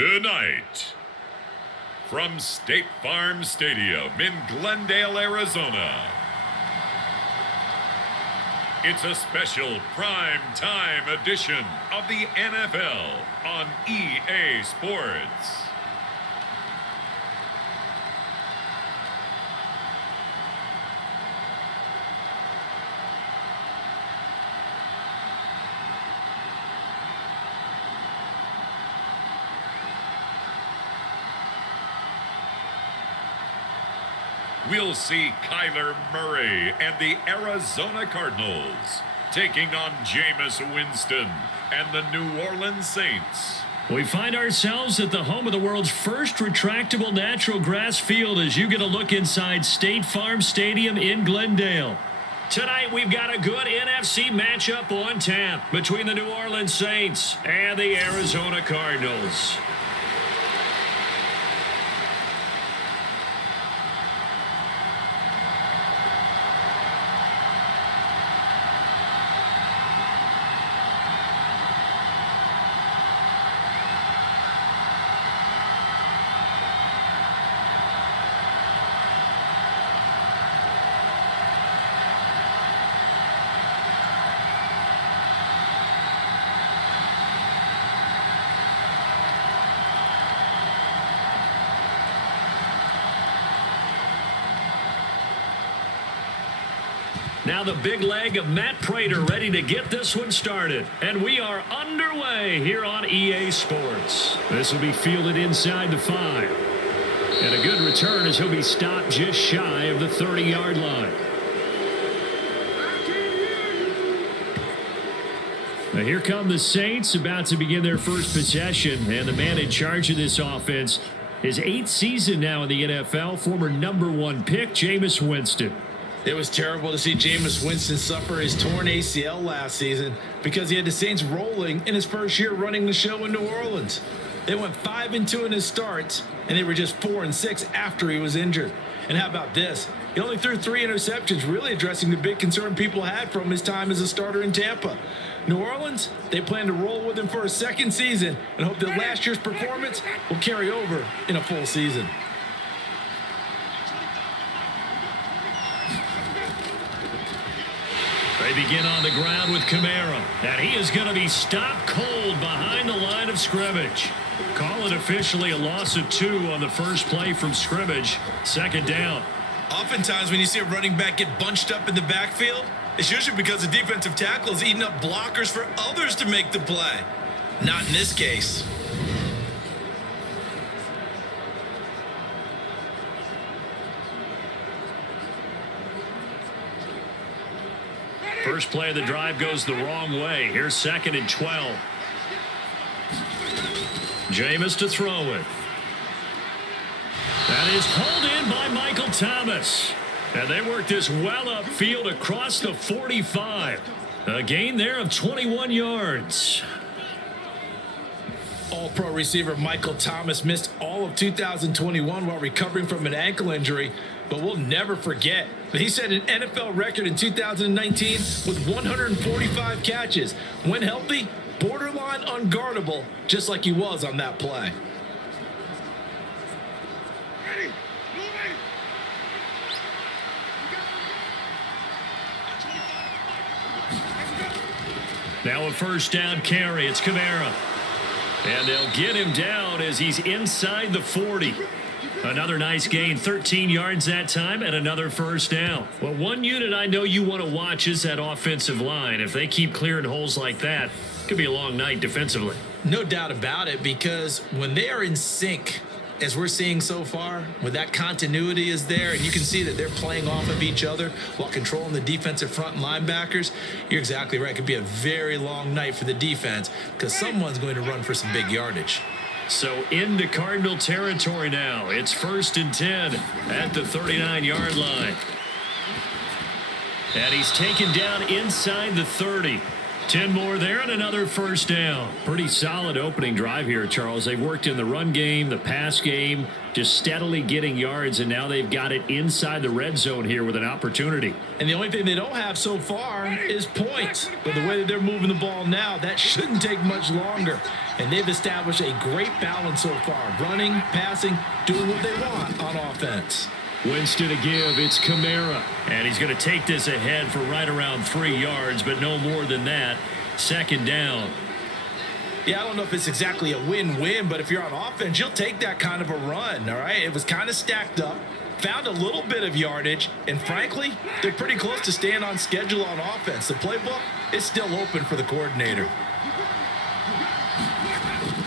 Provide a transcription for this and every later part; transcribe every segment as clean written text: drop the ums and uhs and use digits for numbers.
Tonight, from State Farm Stadium in Glendale, Arizona, it's a special prime time edition of the NFL on EA Sports. We'll see Kyler Murray and the Arizona Cardinals taking on Jameis Winston and the New Orleans Saints. We find ourselves at the home of the world's first retractable natural grass field as you get a look inside State Farm Stadium in Glendale. Tonight, we've got a good NFC matchup on tap between the New Orleans Saints and the Arizona Cardinals. Now the big leg of Matt Prater ready to get this one started. And we are underway here on EA Sports. This will be fielded inside the 5. And a good return as he'll be stopped just shy of the 30-yard line. Now here come the Saints about to begin their first possession. And the man in charge of this offense, his 8th season now in the NFL, former #1 pick, Jameis Winston. It was terrible to see Jameis Winston suffer his torn ACL last season because he had the Saints rolling in his first year running the show in New Orleans. They went 5-2 in his starts, and they were just 4-6 after he was injured. And how about this? He only threw 3 interceptions, really addressing the big concern people had from his time as a starter in Tampa. New Orleans, they plan to roll with him for a second season and hope that last year's performance will carry over in a full season. They begin on the ground with Kamara, and he is going to be stopped cold behind the line of scrimmage. Call it officially a loss of 2 on the first play from scrimmage. Second down. Oftentimes when you see a running back get bunched up in the backfield, it's usually because the defensive tackle is eating up blockers for others to make the play. Not in this case. First play of the drive goes the wrong way. Here's 2nd and 12. Jameis to throw it. That is pulled in by Michael Thomas. And they work this well upfield across the 45. A gain there of 21 yards. All-pro receiver Michael Thomas missed all of 2021 while recovering from an ankle injury, but we'll never forget that he set an NFL record in 2019 with 145 catches. When healthy, borderline unguardable, just like he was on that play. Now a first down carry. It's Kamara. And they'll get him down as he's inside the 40. Another nice gain, 13 yards that time, and another first down. Well, one unit I know you want to watch is that offensive line. If they keep clearing holes like that, it could be a long night defensively. No doubt about it, because when they are in sync, as we're seeing so far, when that continuity is there, and you can see that they're playing off of each other while controlling the defensive front and linebackers, you're exactly right. It could be a very long night for the defense because someone's going to run for some big yardage. So into Cardinal territory now. It's 1st and 10 at the 39-yard line. And he's taken down inside the 30. 10 more there and another first down. Pretty solid opening drive here, Charles. They've worked in the run game, the pass game, just steadily getting yards, and now they've got it inside the red zone here with an opportunity. And the only thing they don't have so far is points. But the way that they're moving the ball now, that shouldn't take much longer. and they've established a great balance so far, running, passing, doing what they want on offense. Winston to give, it's Kamara. And he's going to take this ahead for right around 3 yards, but no more than that. Second down. Yeah, I don't know if it's exactly a win-win, but if you're on offense, you'll take that kind of a run, all right? It was kind of stacked up, found a little bit of yardage, and frankly, they're pretty close to staying on schedule on offense. The playbook is still open for the coordinator.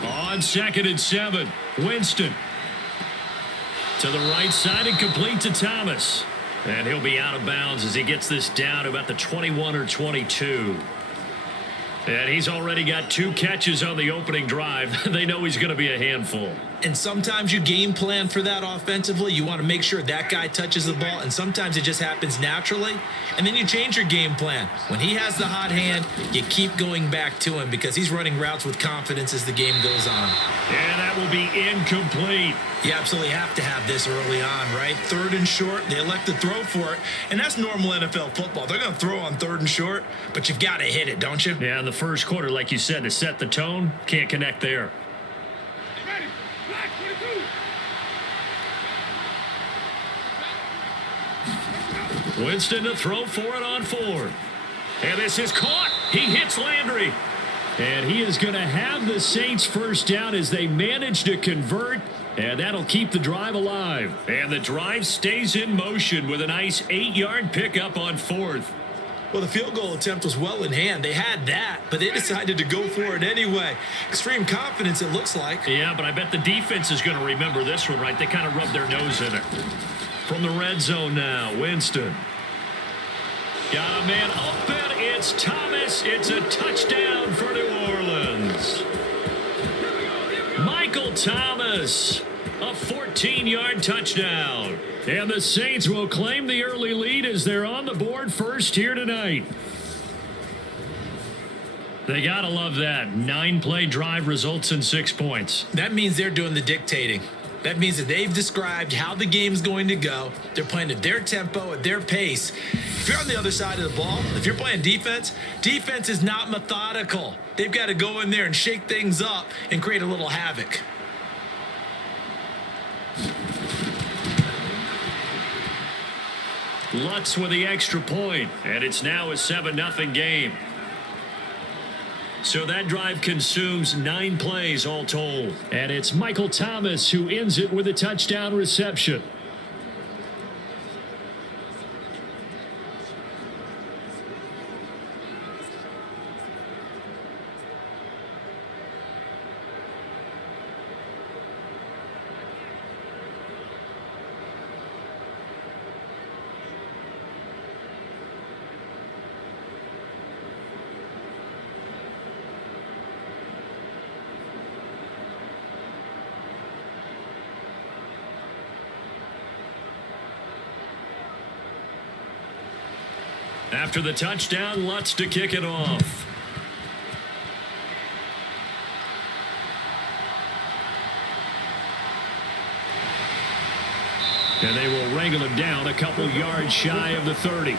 On 2nd and 7, Winston. To the right side and complete to Thomas. And he'll be out of bounds as he gets this down to about the 21 or 22. And he's already got 2 catches on the opening drive. They know he's going to be a handful. And sometimes you game plan for that offensively. You want to make sure that guy touches the ball, and sometimes it just happens naturally. And then you change your game plan. When he has the hot hand, you keep going back to him because he's running routes with confidence as the game goes on. And that will be incomplete. You absolutely have to have this early on, right? 3rd and short, they elect to throw for it, and that's normal NFL football. They're going to throw on 3rd and short, but you've got to hit it, don't you? Yeah, in the first quarter, like you said, to set the tone, can't connect there. Winston to throw for it on 4th. And this is caught. He hits Landry. And he is going to have the Saints first down as they manage to convert. And that'll keep the drive alive. And the drive stays in motion with a nice 8-yard pickup on 4th. Well, the field goal attempt was well in hand. They had that, but they decided to go for it anyway. Extreme confidence, it looks like. Yeah, but I bet the defense is going to remember this one, right? They kind of rubbed their nose in it. From the red zone now, Winston. Got a man open. It's Thomas. It's a touchdown for New Orleans. Michael Thomas, a 14-yard touchdown. And the Saints will claim the early lead as they're on the board first here tonight. They got to love that. 9-play drive results in 6 points. That means they're doing the dictating. That means that they've described how the game's going to go. They're playing at their tempo, at their pace. If you're on the other side of the ball, if you're playing defense, defense is not methodical. They've got to go in there and shake things up and create a little havoc. Lutz with the extra point, and it's now a 7-0 game. So that drive consumes 9 plays all told. And it's Michael Thomas who ends it with a touchdown reception. After the touchdown, Lutz to kick it off. And they will wrangle him down a couple yards shy of the 30.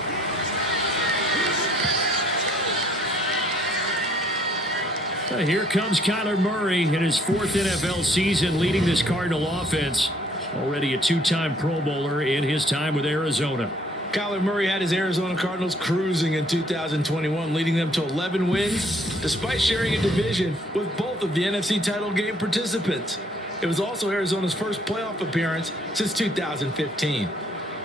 Here comes Kyler Murray in his 4th NFL season leading this Cardinal offense. Already a 2-time Pro Bowler in his time with Arizona. Kyler Murray had his Arizona Cardinals cruising in 2021, leading them to 11 wins, despite sharing a division with both of the NFC title game participants. It was also Arizona's first playoff appearance since 2015.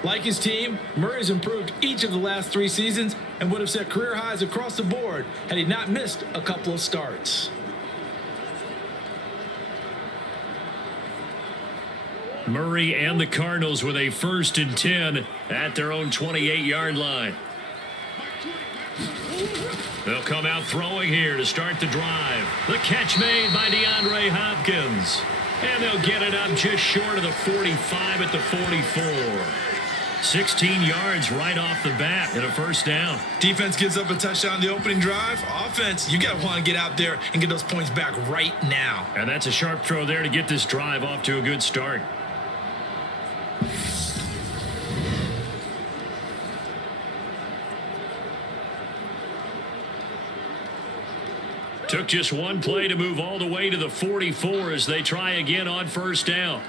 Like his team, Murray's improved each of the last 3 seasons and would have set career highs across the board had he not missed a couple of starts. Murray and the Cardinals with a 1st and 10 at their own 28-yard line. They'll come out throwing here to start the drive. The catch made by DeAndre Hopkins. And they'll get it up just short of the 45 at the 44. 16 yards right off the bat and a 1st down. Defense gives up a touchdown on the opening drive. Offense, you got to want to get out there and get those points back right now. And that's a sharp throw there to get this drive off to a good start. Took just one play to move all the way to the 44 as they try again on first down.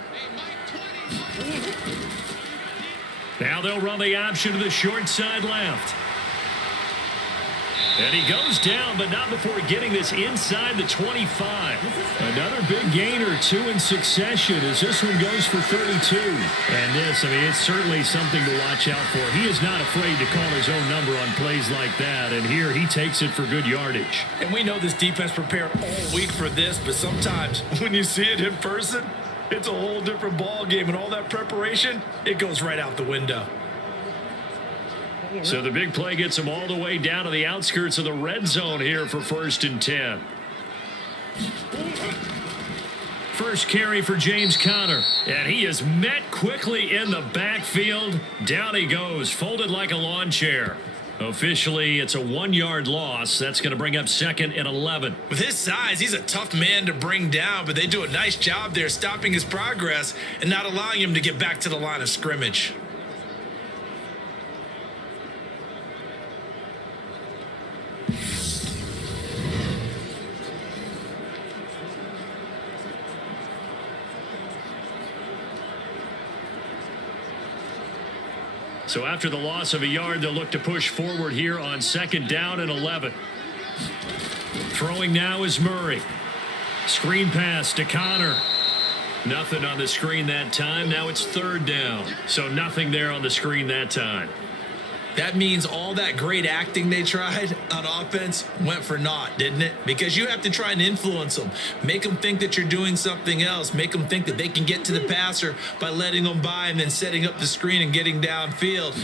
Now they'll run the option to the short side left. And he goes down, but not before getting this inside the 25. Another big gain or two in succession as this one goes for 32. And this, it's certainly something to watch out for. He is not afraid to call his own number on plays like that. And here he takes it for good yardage. And we know this defense prepared all week for this, but sometimes when you see it in person, it's a whole different ball game. And all that preparation, it goes right out the window. So the big play gets him all the way down to the outskirts of the red zone here for 1st and 10. First carry for James Conner. And he is met quickly in the backfield. Down he goes, folded like a lawn chair. Officially, it's a 1-yard loss. That's going to bring up 2nd and 11. With his size, he's a tough man to bring down, but they do a nice job there stopping his progress and not allowing him to get back to the line of scrimmage. So after the loss of a yard, they'll look to push forward here on 2nd down and 11. Throwing now is Murray. Screen pass to Conner. Nothing on the screen that time. Now it's 3rd down. So nothing there on the screen that time. That means all that great acting they tried on offense went for naught, didn't it? Because you have to try and influence them. Make them think that you're doing something else. Make them think that they can get to the passer by letting them by and then setting up the screen and getting downfield.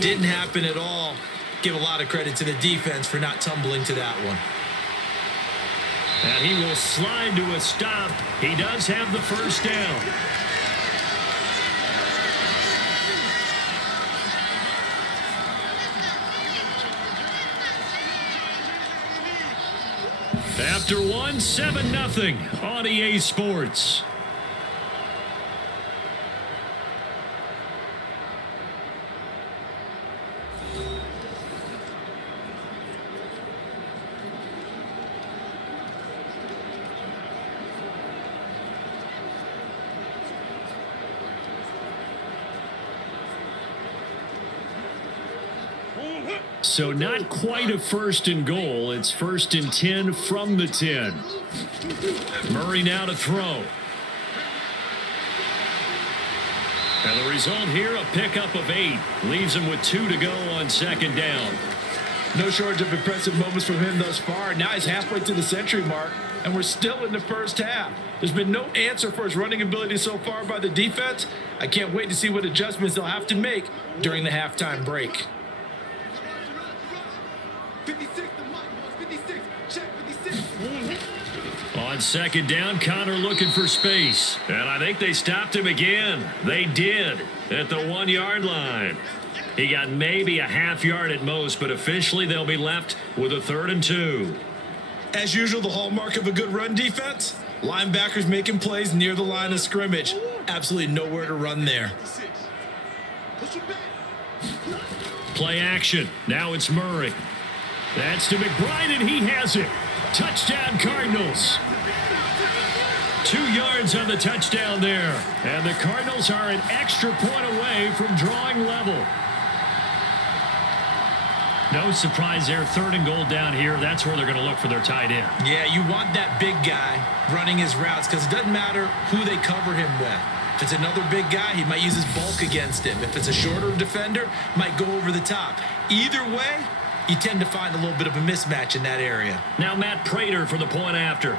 Didn't happen at all. Give a lot of credit to the defense for not tumbling to that one. And he will slide to a stop. He does have the 1st down. After 1, 7-0 on EA Sports. So not quite a 1st and goal. It's 1st and 10 from the 10. Murray now to throw. And the result here, a pickup of 8. Leaves him with 2 to go on 2nd down. No shortage of impressive moments from him thus far. Now he's halfway to the century mark, and we're still in the 1st half. There's been no answer for his running ability so far by the defense. I can't wait to see what adjustments they'll have to make during the halftime break. 56, the mic was 56. Check 56. On 2nd down, Conner looking for space. And I think they stopped him again. They did at the 1-yard line. He got maybe a half yard at most, but officially they'll be left with a 3rd and 2. As usual, the hallmark of a good run defense, linebackers making plays near the line of scrimmage. Absolutely nowhere to run there. Play action. Now it's Murray. That's to McBride, and he has it. Touchdown, Cardinals. 2 yards on the touchdown there. And the Cardinals are an extra point away from drawing level. No surprise there. 3rd and goal down here. That's where they're going to look for their tight end. Yeah, you want that big guy running his routes because it doesn't matter who they cover him with. If it's another big guy, he might use his bulk against him. If it's a shorter defender, might go over the top. Either way, you tend to find a little bit of a mismatch in that area. Now Matt Prater for the point after.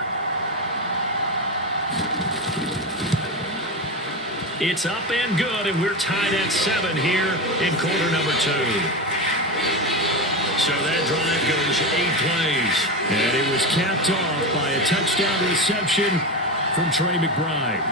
It's up and good, and we're tied at 7 here in quarter number 2. So that drive goes 8 plays. And it was capped off by a touchdown reception from Trey McBride.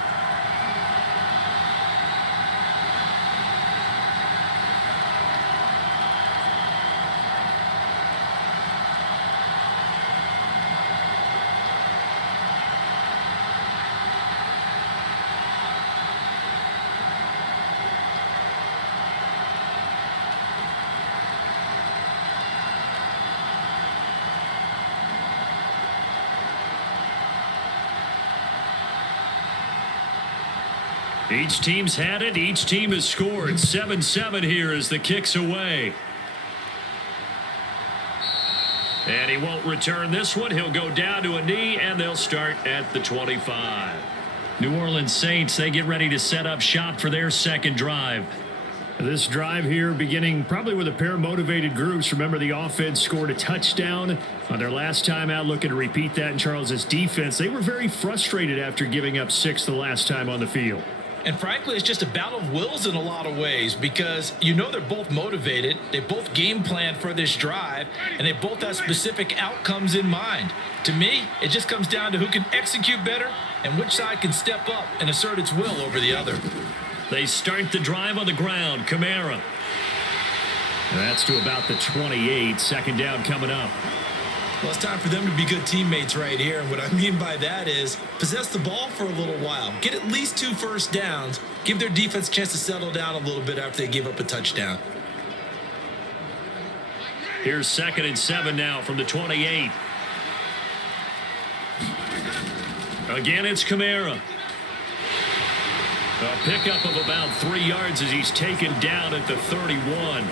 Each team's had it. Each team has scored. 7-7 here as the kick's away. And he won't return this one. He'll go down to a knee, and they'll start at the 25. New Orleans Saints, they get ready to set up shop for their second drive. This drive here beginning probably with a pair of motivated groups. Remember, the offense scored a touchdown on their last time out, looking to repeat that in Charles's defense. They were very frustrated after giving up 6 the last time on the field. And frankly, it's just a battle of wills in a lot of ways because you know they're both motivated. They both game plan for this drive, and they both have specific outcomes in mind. To me, it just comes down to who can execute better and which side can step up and assert its will over the other. They start the drive on the ground. Kamara. That's to about the 28. Second down coming up. Well, it's time for them to be good teammates right here. And what I mean by that is possess the ball for a little while. Get at least 2 first downs. Give their defense a chance to settle down a little bit after they give up a touchdown. Here's 2nd and 7 now from the 28. Again, it's Kamara. A pickup of about 3 yards as he's taken down at the 31.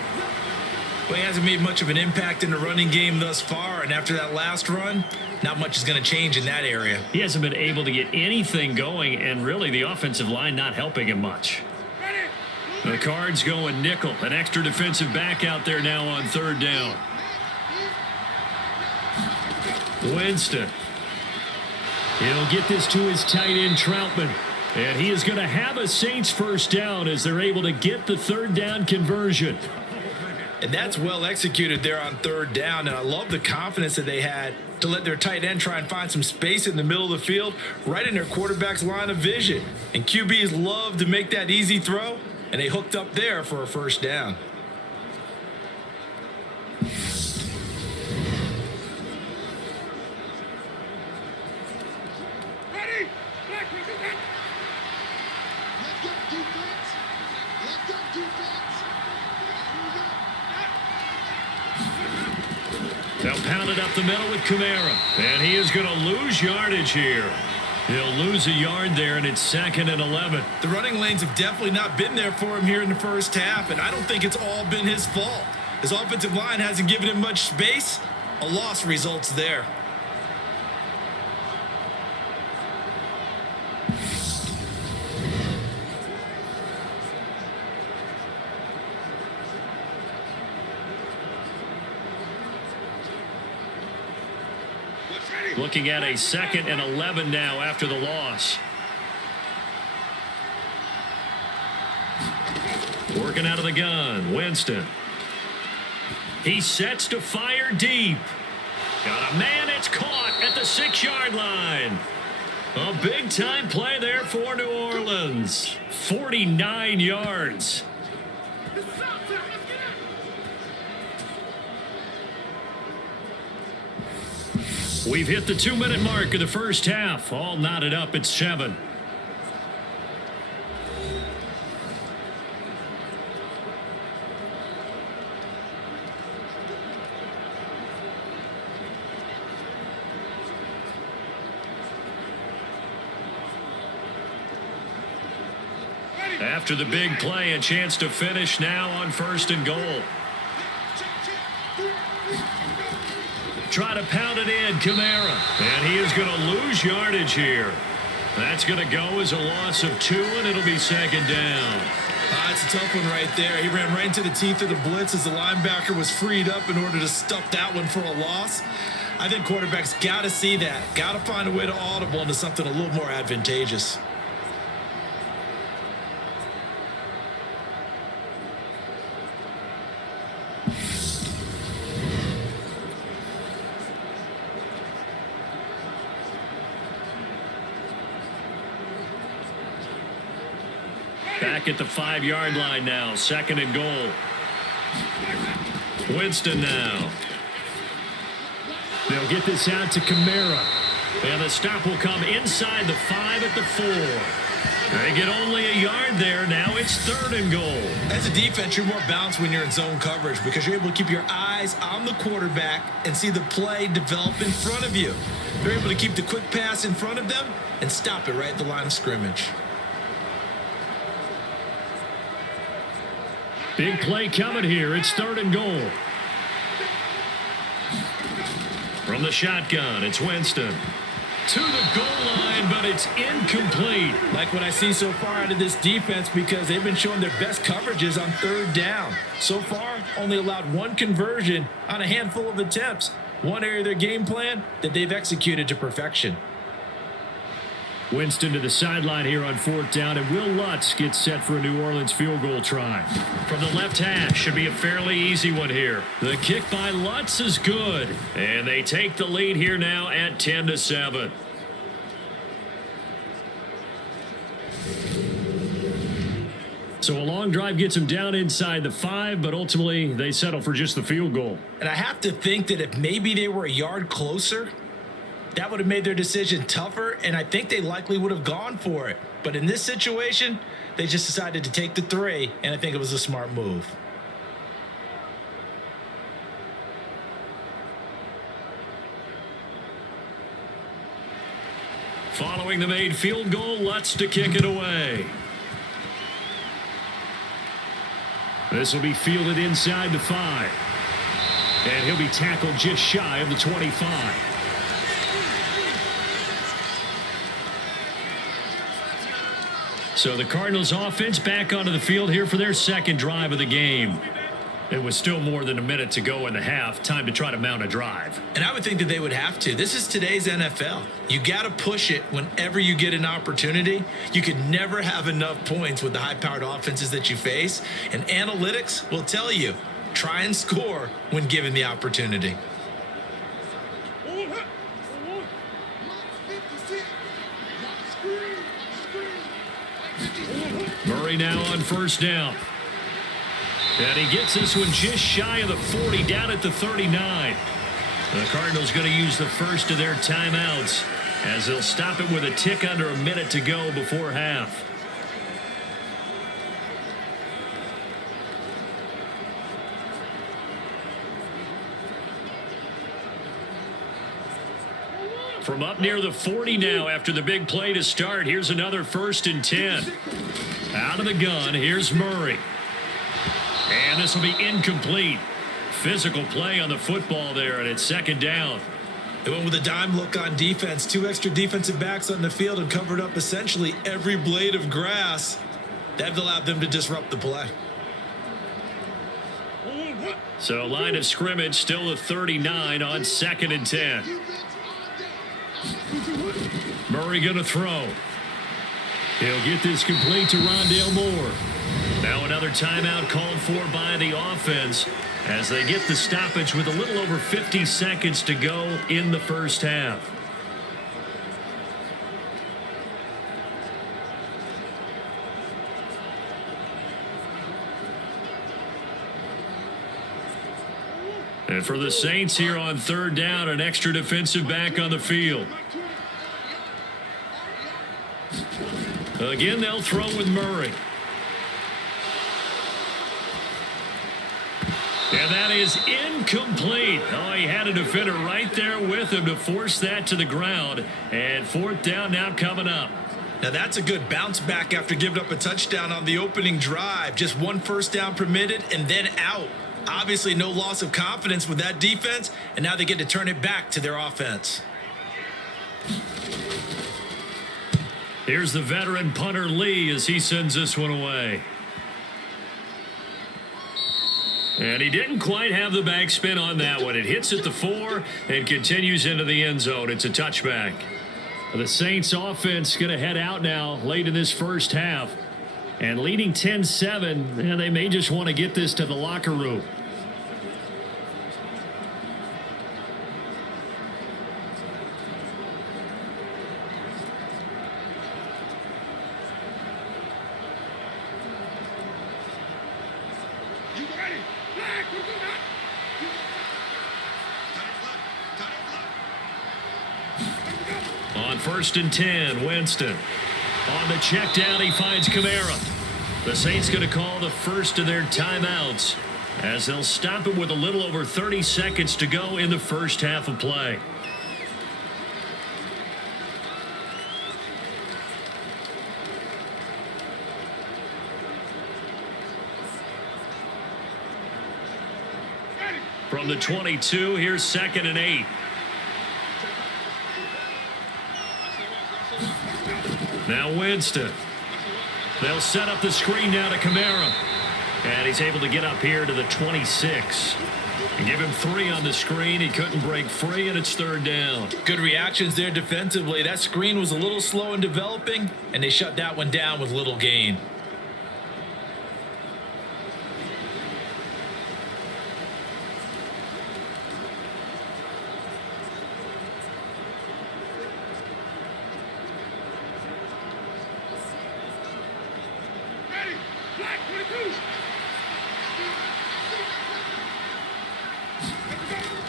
Well, he hasn't made much of an impact in the running game thus far, and after that last run, not much is going to change in that area. He hasn't been able to get anything going, and really the offensive line not helping him much. The Cards going nickel. An extra defensive back out there now on 3rd down. Winston. He'll get this to his tight end, Troutman. And he is going to have a Saints first down as they're able to get the 3rd down conversion. And that's well executed there on 3rd down. And I love the confidence that they had to let their tight end try and find some space in the middle of the field, right in their quarterback's line of vision. And QBs love to make that easy throw, and they hooked up there for a first down. They'll pound it up the middle with Kamara. And he is going to lose yardage here. He'll lose a yard there, and it's 2nd and 11. The running lanes have definitely not been there for him here in the first half, and I don't think it's all been his fault. His offensive line hasn't given him much space. A loss results there. Looking at a 2nd and 11 now after the loss. Working out of the gun, Winston. He sets to fire deep. Got a man, it's caught at the 6-yard line. A big-time play there for New Orleans. 49 yards. We've hit the 2-minute mark of the first half. All knotted up at 7. After the big play, a chance to finish now on 1st and goal. Try to pound it in, Kamara. And he is going to lose yardage here. That's going to go as a loss of 2, and it'll be 2nd down. It's a tough one right there. He ran right into the teeth of the blitz as the linebacker was freed up in order to stuff that one for a loss. I think quarterbacks got to see that. Got to find a way to audible into something a little more advantageous. Back at the 5-yard line now. 2nd and goal. Winston now. They'll get this out to Kamara. And the stop will come inside the 5 at the 4. They get only a yard there. Now it's 3rd and goal. As a defense, you're more balanced when you're in zone coverage because you're able to keep your eyes on the quarterback and see the play develop in front of you. They're able to keep the quick pass in front of them and stop it right at the line of scrimmage. Big play coming here. It's 3rd and goal. From the shotgun, it's Winston. To the goal line, but it's incomplete. Like what I see so far out of this defense, because they've been showing their best coverages on 3rd down. So far, only allowed 1 conversion on a handful of attempts. One area of their game plan that they've executed to perfection. Winston to the sideline here on 4th down, and Will Lutz gets set for a New Orleans field goal try. From the left hash, should be a fairly easy one here. The kick by Lutz is good, and they take the lead here now at 10-7. So a long drive gets them down inside the 5, but ultimately they settle for just the field goal. And I have to think that if maybe they were a yard closer, that would have made their decision tougher, and I think they likely would have gone for it. But in this situation, they just decided to take the 3, and I think it was a smart move. Following the made field goal, Lutz to kick it away. This will be fielded inside the 5. And he'll be tackled just shy of the 25. So the Cardinals offense back onto the field here for their 2nd drive of the game. It was still more than a minute to go in the half. Time to try to mount a drive. And I would think that they would have to. This is today's NFL. You got to push it whenever you get an opportunity. You could never have enough points with the high-powered offenses that you face. And analytics will tell you, try and score when given the opportunity. Murray now on 1st down. And he gets this one just shy of the 40, down at the 39. The Cardinals going to use the first of their timeouts as they'll stop it with a tick under a minute to go before half. From up near the 40 now after the big play to start. Here's another 1st and 10. Out of the gun, here's Murray. And this will be incomplete. Physical play on the football there, and it's 2nd down. They went with a dime look on defense. 2 extra defensive backs on the field and covered up essentially every blade of grass. That allowed them to disrupt the play. So line of scrimmage still the 39 on 2nd and 10. Murray going to throw. He'll get this complete to Rondale Moore. Now another timeout called for by the offense as they get the stoppage with a little over 50 seconds to go in the 1st half. And for the Saints here on 3rd down, an extra defensive back on the field. Again, they'll throw with Murray. And that is incomplete. Oh, he had a defender right there with him to force that to the ground. And 4th down now coming up. Now that's a good bounce back after giving up a touchdown on the opening drive. Just 1 first down permitted and then out. Obviously no loss of confidence with that defense, and now they get to turn it back to their offense. Here's the veteran punter Lee as he sends this one away. And he didn't quite have the backspin on that one. It hits at the 4 and continues into the end zone. It's a touchback. The Saints offense going to head out now late in this 1st half. And leading 10-7, and they may just want to get this to the locker room. On 1st and 10, Winston. On the check down, he finds Kamara. The Saints going to call the first of their timeouts as they'll stop it with a little over 30 seconds to go in the 1st half of play. From the 22, here's 2nd and 8. Now Winston. They'll set up the screen now to Kamara. And he's able to get up here to the 26. And give him 3 on the screen. He couldn't break free, and it's 3rd down. Good reactions there defensively. That screen was a little slow in developing, and they shut that one down with little gain.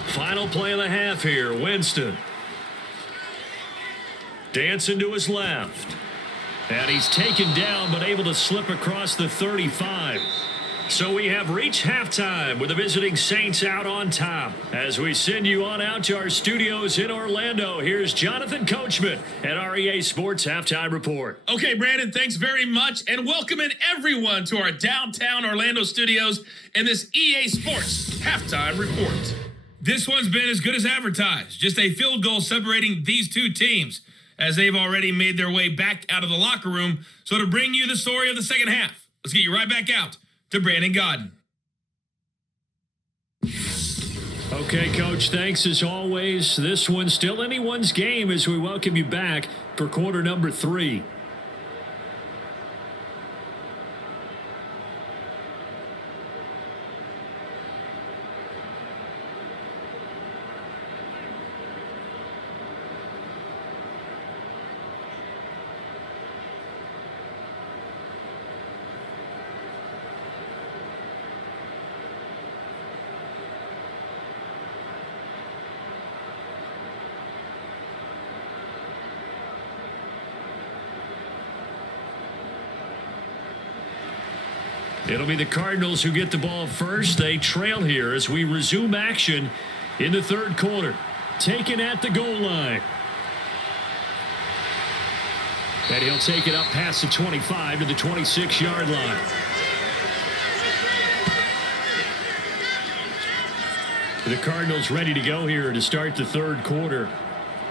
Final play of the half here. Winston. Dancing to his left. And he's taken down but able to slip across the 35. So we have reached halftime with the visiting Saints out on top. As we send you on out to our studios in Orlando, here's Jonathan Coachman at our EA Sports Halftime Report. Okay, Brandon, thanks very much, and welcoming everyone to our downtown Orlando studios in this EA Sports Halftime Report. This one's been as good as advertised. Just a field goal separating these two teams, as they've already made their way back out of the locker room. So to bring you the story of the second half, let's get you right back out to Brandon Godden. Okay, Coach, thanks as always. This one's still anyone's game as we welcome you back for quarter number 3. It'll be the Cardinals who get the ball first. They trail here as we resume action in the 3rd quarter. Taken at the goal line. And he'll take it up past the 25 to the 26-yard line. The Cardinals ready to go here to start the 3rd quarter.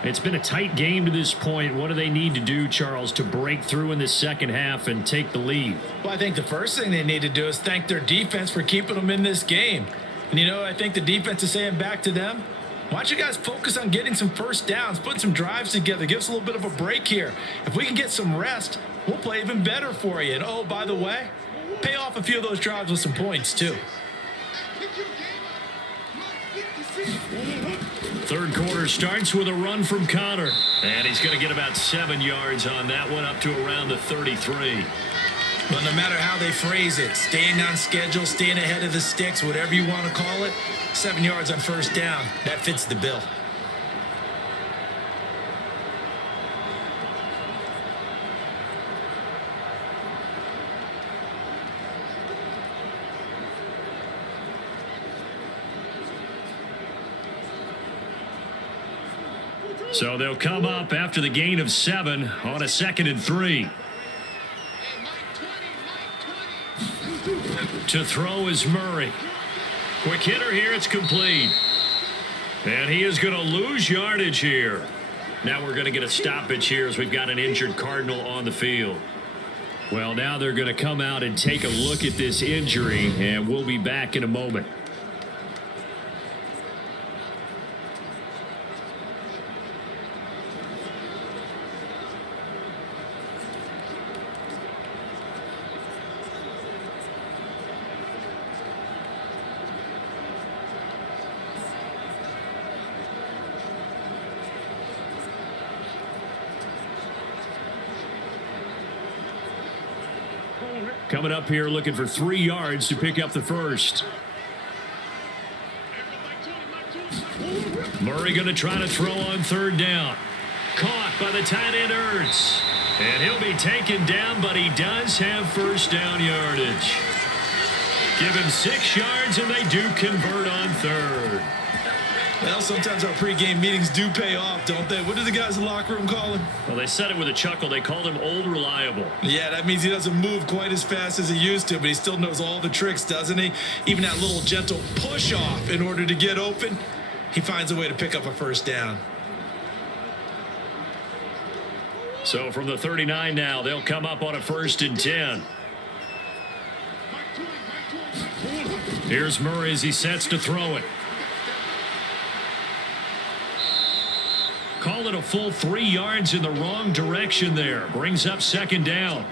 It's been a tight game to this point. What do they need to do, Charles, to break through in the second half and take the lead? Well, I think the first thing they need to do is thank their defense for keeping them in this game. And, I think the defense is saying back to them, why don't you guys focus on getting some first downs, put some drives together, give us a little bit of a break here. If we can get some rest, we'll play even better for you. And, oh, by the way, pay off a few of those drives with some points, too. 3rd quarter starts with a run from Connor. And he's going to get about 7 yards on that one, up to around the 33. But no matter how they phrase it, staying on schedule, staying ahead of the sticks, whatever you want to call it, 7 yards on first down, that fits the bill. So they'll come up after the gain of 7 on a 2nd and 3. To throw is Murray. Quick hitter here, it's complete. And he is going to lose yardage here. Now we're going to get a stoppage here as we've got an injured Cardinal on the field. Well, now they're going to come out and take a look at this injury, and we'll be back in a moment. Coming up here looking for 3 yards to pick up the first. Murray going to try to throw on 3rd down. Caught by the tight end Ertz. And he'll be taken down, but he does have first down yardage. Give him 6 yards, and they do convert on 3rd. Well, sometimes our pregame meetings do pay off, don't they? What do the guys in the locker room call him? Well, they said it with a chuckle. They called him Old Reliable. Yeah, that means he doesn't move quite as fast as he used to, but he still knows all the tricks, doesn't he? Even that little gentle push-off in order to get open, he finds a way to pick up a first down. So from the 39 now, they'll come up on a 1st and 10. Here's Murray as he sets to throw it. Call it a full 3 yards in the wrong direction there. Brings up 2nd down.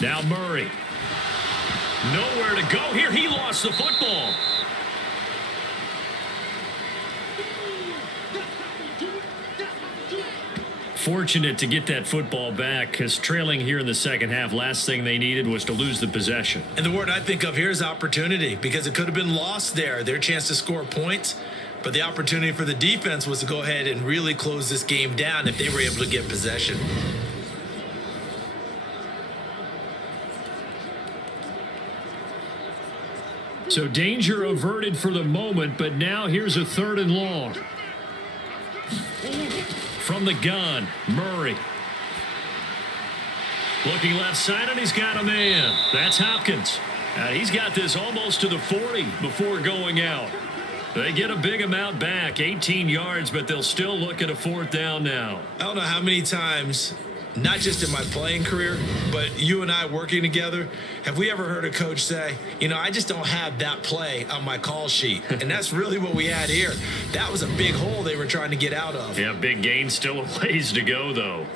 Now Murray. Nowhere to go here. He lost the football. Fortunate to get that football back, because trailing here in the second half, last thing they needed was to lose the possession. And the word I think of here is opportunity, because it could have been lost there. Their chance to score points, but the opportunity for the defense was to go ahead and really close this game down if they were able to get possession. So danger averted for the moment, but now here's a 3rd and long. From the gun, Murray. Looking left side, and he's got a man. That's Hopkins. He's got this almost to the 40 before going out. They get a big amount back, 18 yards, but they'll still look at a 4th down now. I don't know how many times, not just in my playing career, but you and I working together, have we ever heard a coach say, you know, I just don't have that play on my call sheet? And that's really what we had here. That was a big hole they were trying to get out of. Yeah, big gain, still a ways to go, though.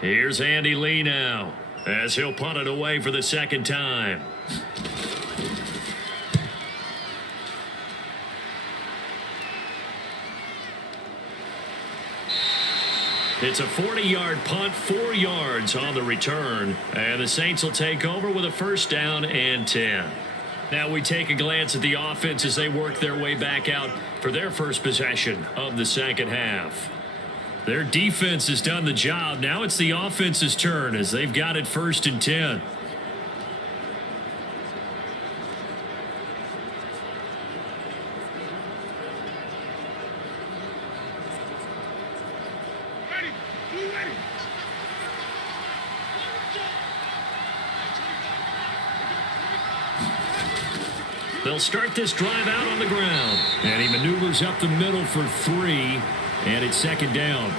Here's Andy Lee now, as he'll punt it away for the 2nd time. It's a 40-yard punt, 4 yards on the return, and the Saints will take over with a 1st down and 10. Now we take a glance at the offense as they work their way back out for their first possession of the second half. Their defense has done the job. Now it's the offense's turn as they've got it 1st and 10. They'll start this drive out on the ground. And he maneuvers up the middle for 3. And it's 2nd down.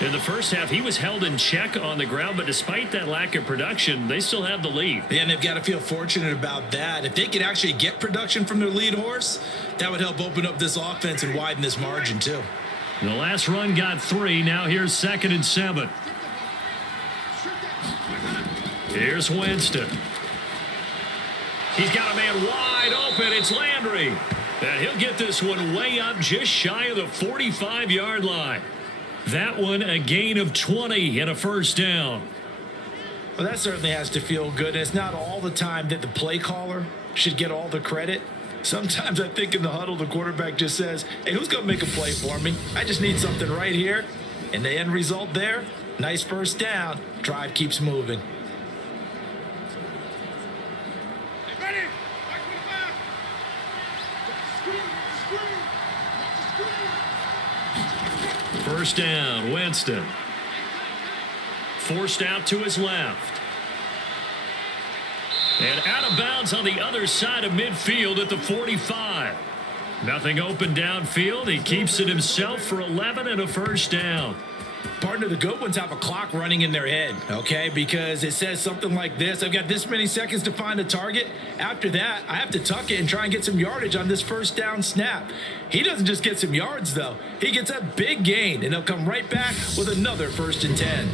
In the first half, he was held in check on the ground, but despite that lack of production, they still have the lead. Yeah, and they've got to feel fortunate about that. If they could actually get production from their lead horse, that would help open up this offense and widen this margin, too. The last run got 3. Now here's 2nd and 7. Here's Winston. He's got a man wide open. It's Landry. And he'll get this one way up just shy of the 45-yard line. That one a gain of 20 and a 1st down. Well, that certainly has to feel good. And it's not all the time that the play caller should get all the credit. Sometimes I think in the huddle, the quarterback just says, hey, who's going to make a play for me? I just need something right here. And the end result there, nice 1st down. Drive keeps moving. First down, Winston. Forced out to his left. And out of bounds on the other side of midfield at the 45. Nothing open downfield. He keeps it himself for 11 and a 1st down. Partner, the good ones have a clock running in their head, okay? Because it says something like this. I've got this many seconds to find a target. After that, I have to tuck it and try and get some yardage on this 1st down snap. He doesn't just get some yards, though. He gets a big gain, and he'll come right back with another 1st and 10.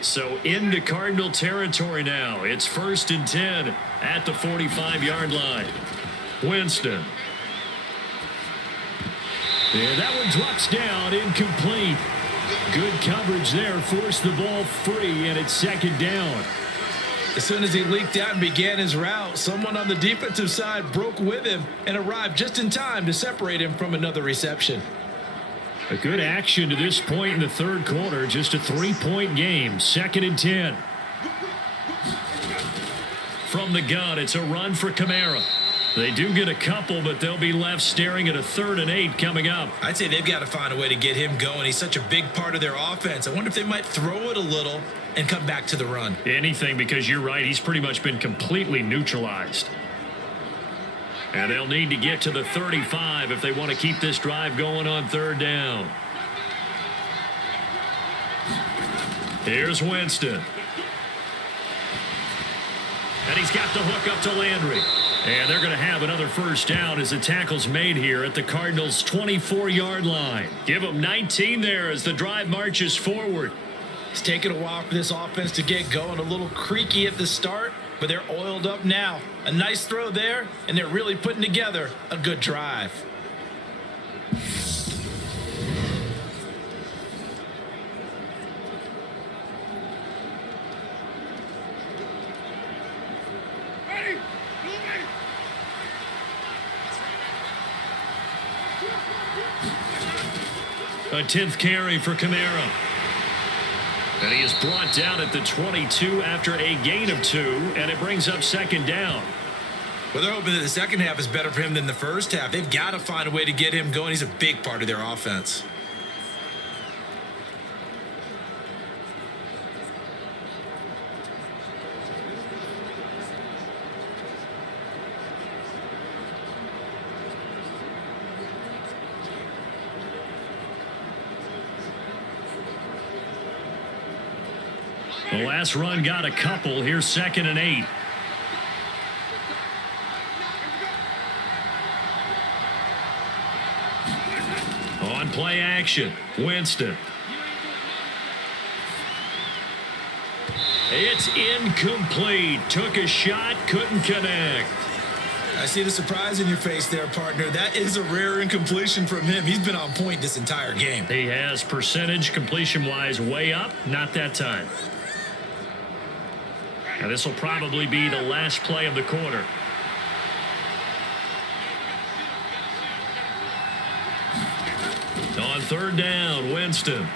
So into Cardinal territory now. It's 1st and 10 at the 45-yard line. Winston. And that one drops down, incomplete. Good coverage there, forced the ball free, and it's 2nd down. As soon as he leaked out and began his route, someone on the defensive side broke with him and arrived just in time to separate him from another reception. A good action to this point in the 3rd quarter. Just a 3-point game. 2nd and 10. From the gun, it's a run for Kamara. They do get a couple, but they'll be left staring at a 3rd and 8 coming up. I'd say they've got to find a way to get him going. He's such a big part of their offense. I wonder if they might throw it a little and come back to the run. Anything, because you're right. He's pretty much been completely neutralized. And they'll need to get to the 35 if they want to keep this drive going on 3rd down. Here's Winston. And he's got the hook up to Landry. And they're going to have another 1st down as the tackle's made here at the Cardinals' 24-yard line. Give them 19 there as the drive marches forward. It's taken a while for this offense to get going. A little creaky at the start, but they're oiled up now. A nice throw there, and they're really putting together a good drive. A 10th carry for Kamara. And he is brought down at the 22 after a gain of 2, and it brings up 2nd down. Well, they're hoping that the second half is better for him than the first half. They've got to find a way to get him going. He's a big part of their offense. The last run got a couple. Here's 2nd and 8. On play action, Winston. It's incomplete. Took a shot, couldn't connect. I see the surprise in your face there, partner. That is a rare incompletion from him. He's been on point this entire game. He has percentage completion-wise way up, not that time. Now this will probably be the last play of the quarter. On 3rd down, Winston.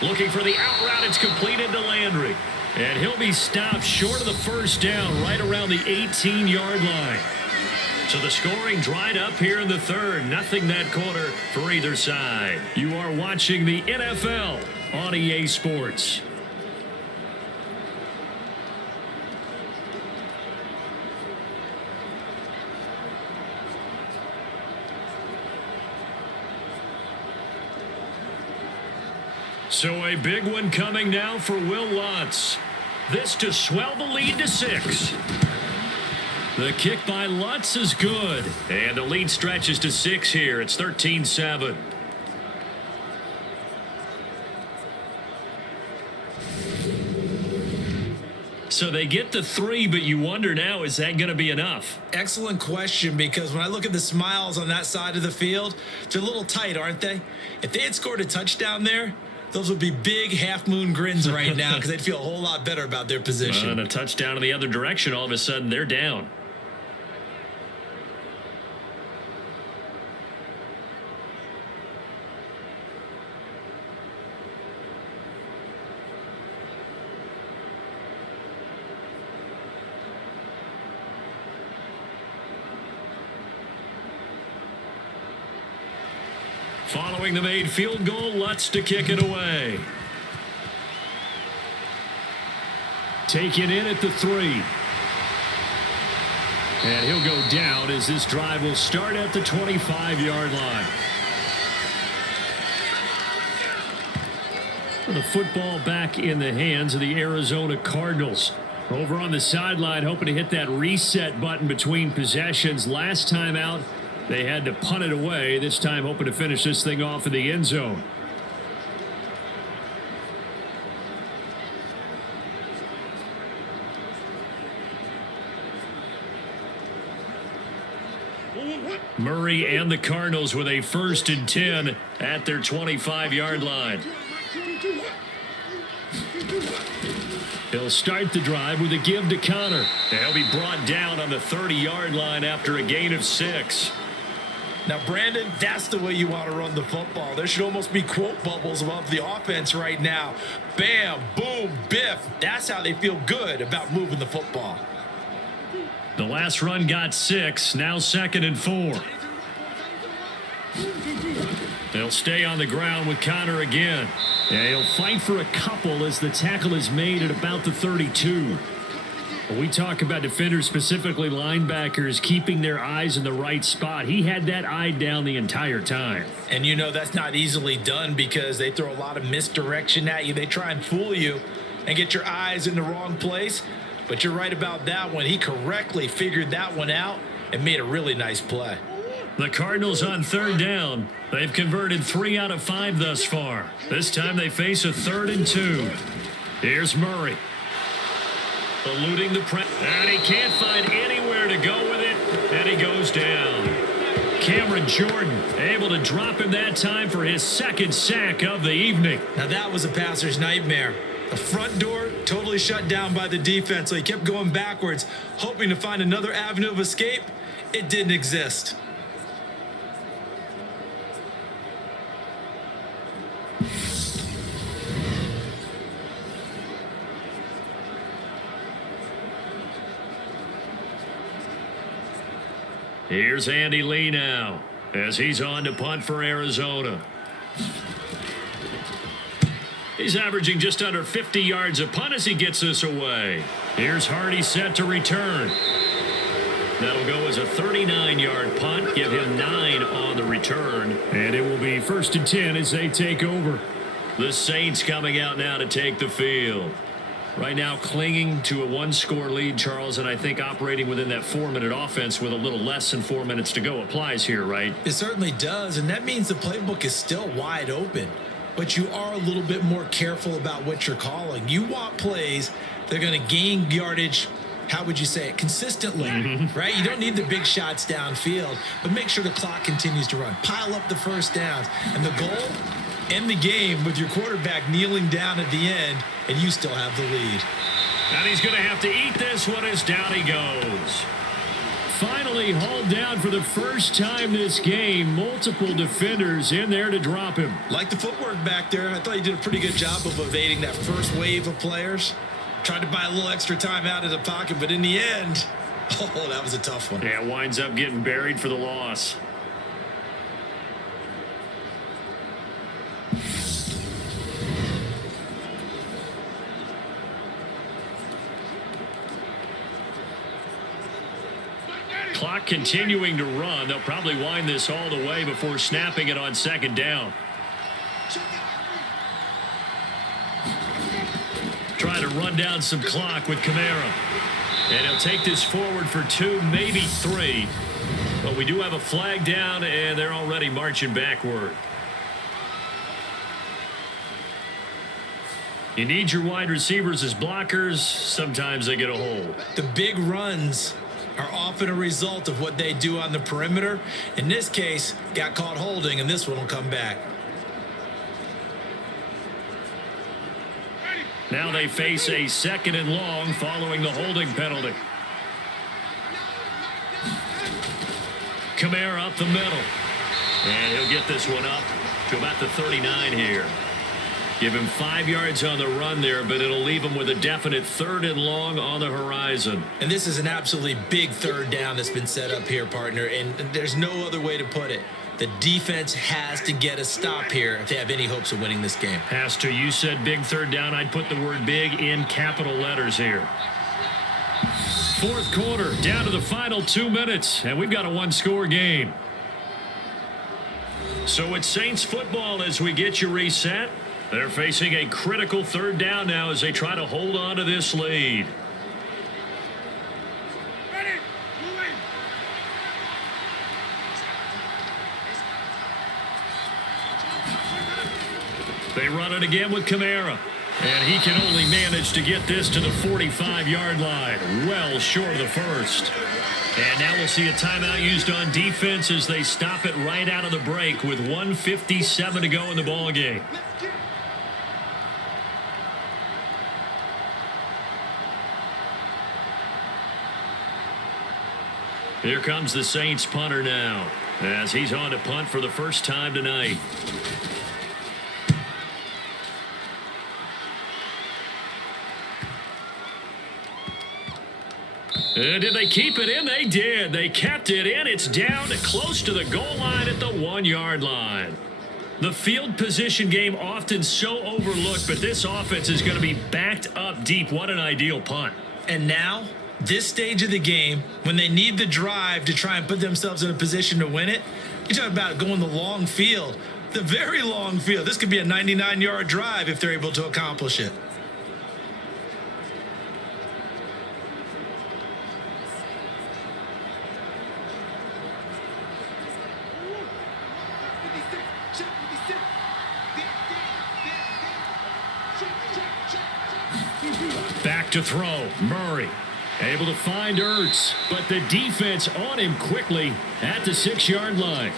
Looking for the out route. It's completed to Landry. And he'll be stopped short of the 1st down right around the 18-yard line. So the scoring dried up here in the 3rd. Nothing that quarter for either side. You are watching the NFL on EA Sports. So a big one coming now for Will Lutz. This to swell the lead to 6. The kick by Lutz is good. And the lead stretches to 6 here. It's 13-7. So they get the 3, but you wonder now, is that going to be enough? Excellent question, because when I look at the smiles on that side of the field, they're a little tight, aren't they? If they had scored a touchdown there, those would be big half-moon grins right now because they'd feel a whole lot better about their position. And a touchdown in the other direction, all of a sudden they're down. Following the made field goal, Lutz to kick it away. Taken in at the 3. And he'll go down as this drive will start at the 25-yard line. The football back in the hands of the Arizona Cardinals. Over on the sideline, hoping to hit that reset button between possessions. Last time out, they had to punt it away. This time hoping to finish this thing off in the end zone. Murray and the Cardinals with a 1st and 10 at their 25-yard line. He'll start the drive with a give to Connor. He'll be brought down on the 30-yard line after a gain of 6. Now, Brandon, that's the way you want to run the football. There should almost be quote bubbles above the offense right now. Bam, boom, biff. That's how they feel good about moving the football. The last run got 6. Now 2nd and 4. They'll stay on the ground with Connor again. And he'll fight for a couple as the tackle is made at about the 32. When we talk about defenders, specifically linebackers, keeping their eyes in the right spot, he had that eye down the entire time. And you know that's not easily done because they throw a lot of misdirection at you. They try and fool you and get your eyes in the wrong place. But you're right about that one. He correctly figured that one out and made a really nice play. The Cardinals on 3rd down. They've converted 3 out of 5 thus far. This time they face a 3rd and 2. Here's Murray. Eluding the press. And he can't find anywhere to go with it. And he goes down. Cameron Jordan able to drop him that time for his 2nd sack of the evening. Now that was a passer's nightmare. The front door totally shut down by the defense, so he kept going backwards, hoping to find another avenue of escape. It didn't exist. Here's Andy Lee now as he's on to punt for Arizona. He's averaging just under 50 yards a punt as he gets this away. Here's Hardy set to return. That'll go as a 39-yard punt, give him 9 on the return. And it will be 1st and 10 as they take over. The Saints coming out now to take the field. Right now clinging to a 1-score lead, Charles, and I think operating within that 4-minute offense with a little less than 4 minutes to go applies here, right? It certainly does, and that means the playbook is still wide open. But you are a little bit more careful about what you're calling. You want plays that are going to gain yardage, how would you say it, consistently, right? You don't need the big shots downfield, but make sure the clock continues to run. Pile up the first downs. And the goal, end the game with your quarterback kneeling down at the end, and you still have the lead. And he's going to have to eat this one as down he goes. Finally hauled down for the first time this game. Multiple defenders in there to drop him. Like the footwork back there, I thought he did a pretty good job of evading that first wave of players. Tried to buy a little extra time out of the pocket, but in the end, oh, that was a tough one. Yeah, winds up getting buried for the loss. Clock continuing to run. They'll probably wind this all the way before snapping it on 2nd down. Trying to run down some clock with Kamara. And he'll take this forward for 2, maybe 3. But we do have a flag down, and they're already marching backward. You need your wide receivers as blockers. Sometimes they get a hold. The big runs are often a result of what they do on the perimeter. In this case, got caught holding, and this one will come back. Now they face a 2nd and long following the holding penalty. Kamara up the middle. And he'll get this one up to about the 39 here. Give him 5 yards on the run there, but it'll leave him with a definite 3rd and long on the horizon. And this is an absolutely big 3rd down that's been set up here, partner, and there's no other way to put it. The defense has to get a stop here if they have any hopes of winning this game. Has to. You said big 3rd down. I'd put the word big in capital letters here. 4th quarter, down to the final 2 minutes, and we've got a 1-score game. So it's Saints football as we get you reset. They're facing a critical 3rd down now as they try to hold on to this lead. They run it again with Kamara. And he can only manage to get this to the 45-yard line. Well short of the first. And now we'll see a timeout used on defense as they stop it right out of the break with 1:57 to go in the ball game. Here comes the Saints punter now as he's on to punt for the first time tonight. Did they keep it in? They did. They kept it in. It's down close to the goal line at the 1-yard line. The field position game often so overlooked, but this offense is going to be backed up deep. What an ideal punt. And now, this stage of the game, when they need the drive to try and put themselves in a position to win it, you're talking about going the long field, the very long field. This could be a 99-yard drive if they're able to accomplish it. Back to throw. Murray able to find Ertz, but the defense on him quickly at the 6-yard line.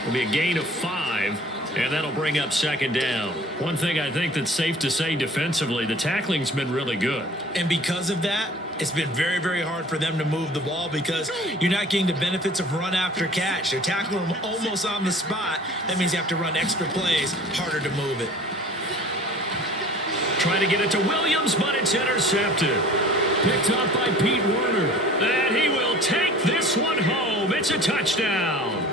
It'll be a gain of 5, and that'll bring up second down. One thing I think that's safe to say defensively, the tackling's been really good. And because of that, it's been very, very hard for them to move the ball because you're not getting the benefits of run after catch. They're tackling them almost on the spot. That means you have to run extra plays, harder to move it. Trying to get it to Williams, but it's intercepted. Picked up by Pete Werner. And he will take this one home. It's a touchdown.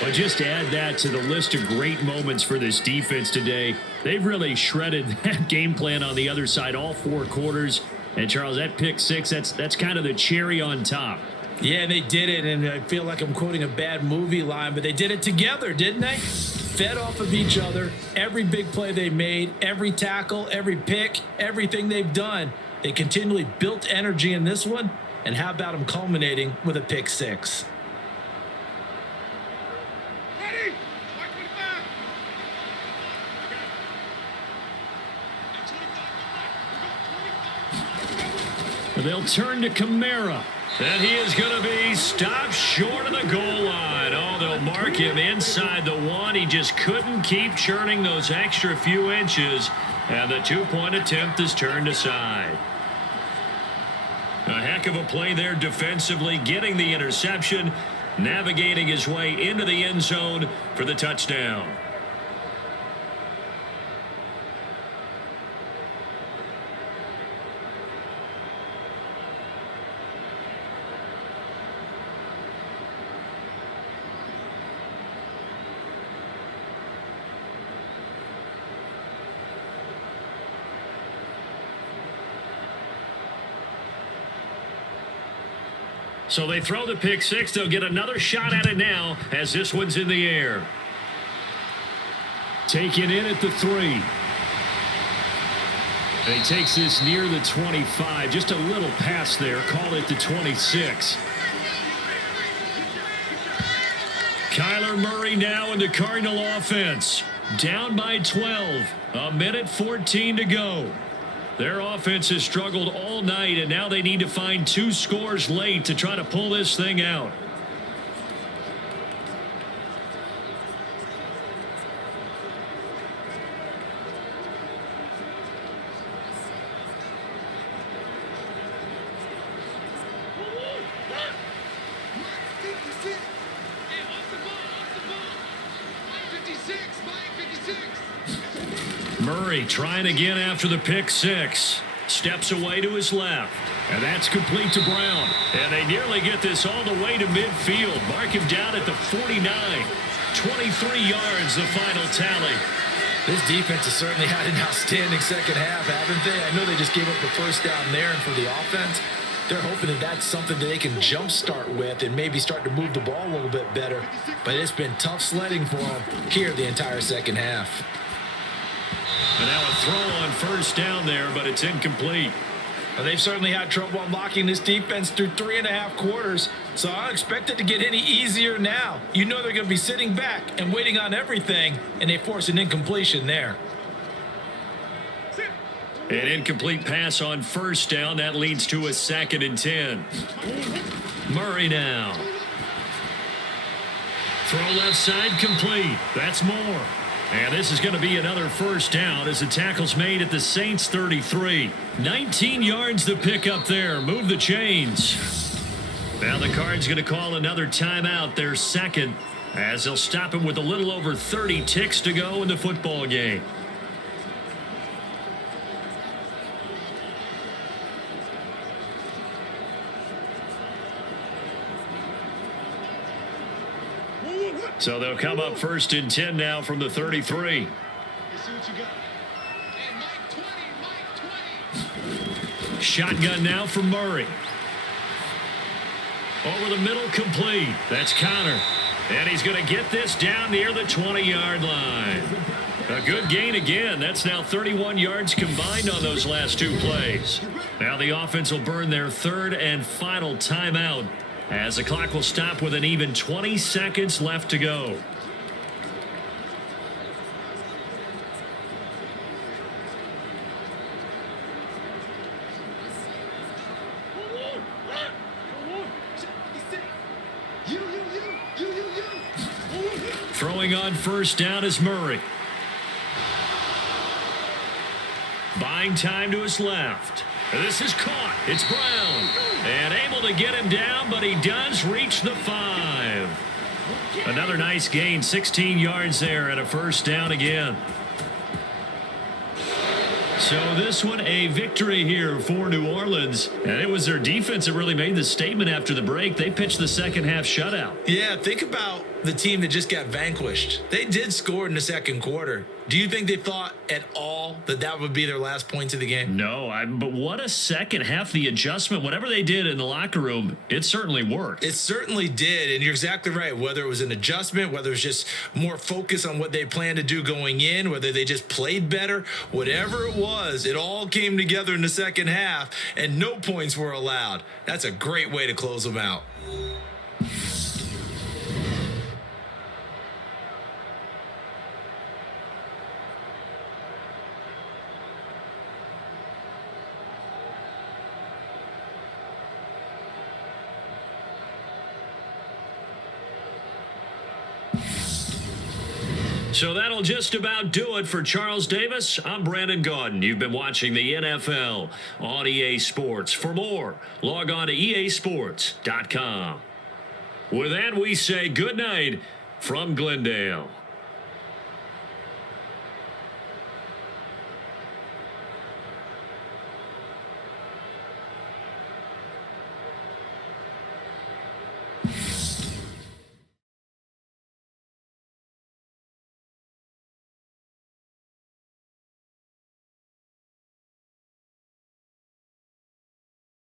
But just add that to the list of great moments for this defense today. They've really shredded that game plan on the other side all 4 quarters. And, Charles, that pick 6, that's kind of the cherry on top. Yeah, they did it, and I feel like I'm quoting a bad movie line, but they did it together, didn't they? Fed off of each other. Every big play they made, every tackle, every pick, everything they've done, they continually built energy in this one. And how about them culminating with a pick 6? Ready? They'll turn to Kamara. And he is going to be stopped short of the goal line. Oh, they'll mark him inside the 1. He just couldn't keep churning those extra few inches. And the 2-point attempt is turned aside. A heck of a play there defensively, getting the interception, navigating his way into the end zone for the touchdown. So they throw the pick 6. They'll get another shot at it now as this one's in the air. Taken in at the 3. And he takes this near the 25. Just a little pass there. Call it the 26. Kyler Murray now in the Cardinal offense. Down by 12. 1:14 to go. Their offense has struggled all night, and now they need to find 2 scores late to try to pull this thing out. Murray trying again after the pick 6. Steps away to his left. And that's complete to Brown. And they nearly get this all the way to midfield. Mark him down at the 49. 23 yards, the final tally. This defense has certainly had an outstanding second half, haven't they? I know they just gave up the first down there, and for the offense, they're hoping that that's something that they can jumpstart with and maybe start to move the ball a little bit better. But it's been tough sledding for them here the entire second half. And now a throw on first down there, but it's incomplete. Well, they've certainly had trouble unlocking this defense through 3.5 quarters, so I don't expect it to get any easier now. You know they're going to be sitting back and waiting on everything, and they force an incompletion there. An incomplete pass on first down. That leads to a 2nd and 10. Murray now. Throw left side complete. That's Moore. And this is going to be another first down as the tackle's made at the Saints 33. 19 yards to pick up there. Move the chains. Now the Cards going to call another timeout, their second, as they'll stop him with a little over 30 ticks to go in the football game. So they'll come up 1st and 10 now from the 33. Shotgun now for Murray. Over the middle, complete. That's Connor. And he's going to get this down near the 20-yard line. A good gain again. That's now 31 yards combined on those last 2 plays. Now the offense will burn their 3rd and final timeout, as the clock will stop with an even 20 seconds left to go. Throwing on first down is Murray. Buying time to his left. This is caught. It's Brown. And able to get him down, but he does reach the 5. Another nice gain, 16 yards there, and a first down again. So this one, a victory here for New Orleans. And it was their defense that really made the statement after the break. They pitched the second half shutout. Yeah, think about the team that just got vanquished. They did score in the second quarter. Do you think they thought at all that that would be their last points of the game? No, but what a second half. The adjustment, whatever they did in the locker room, it certainly worked. It certainly did, and you're exactly right. Whether it was an adjustment, whether it was just more focus on what they planned to do going in, whether they just played better, whatever it was, it all came together in the second half, and no points were allowed. That's a great way to close them out. So that'll just about do it for Charles Davis. I'm Brandon Gaudin. You've been watching the NFL on EA Sports. For more, log on to easports.com. With that, we say good night from Glendale.